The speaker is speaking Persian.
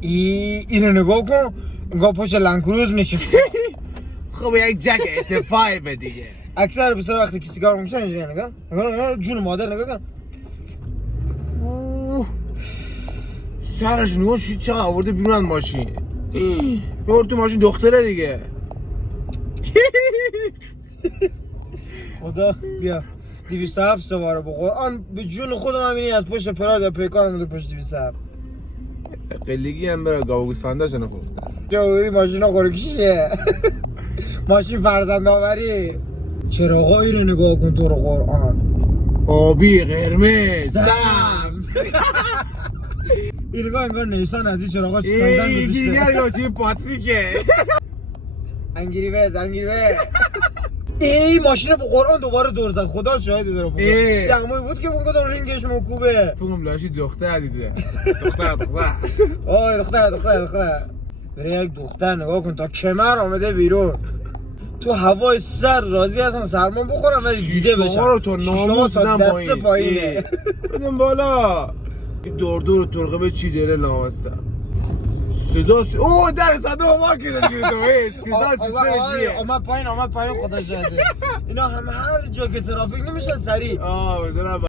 اینو نگاه کن، انگار پشت لنکروز نشسته. خب یک جک S5 دیگه. اکثر بسر وقتی که سیگار میکشن اینجوری نگاه جون مادر نگاه کن. سرش نگاه شید چقدر آورده بیرون از ماشین. بیار تو ماشین دختره دیگه. خدا بیا 207 سواره به قرآن به جون خودم میبینی از پشت پراد یا پیکان میره پشت 207. قلگی هم برای گاو گوسفنداشون خورد. جوری ماشینا خورکشیه. ماشین فرزند آوری. چراغایی رو نگاه کن تو رو قرآن. آبی، قرمز، سبز. این نگاه انگار نیسان از این چراغاش یکی دیگر یا چی پاتریکه. انگیری ای ماشین رو به قرآن دوباره دور زد. خدا شاهد داره بگم یغمایی بود که مونگا داره رینگش مکوبه. فکرم لاشی دختر دیده. دختر آی دختر بره یک دختر نگاه کن تا کمر آمده بیرون. تو هوای سر راضی هستن سرمان بخورم ولی دیده بشن. شما رو تو ناموس تا دست پایینه. بدیم بالا. دور ترقه به چی داره ناموسا. اوه در صدا ما که داری تو صدا سیستمش چیه؟ اومد پایین خدا شاهده. اینا هم هر جا که ترافیک نمیشه سریع. بزنم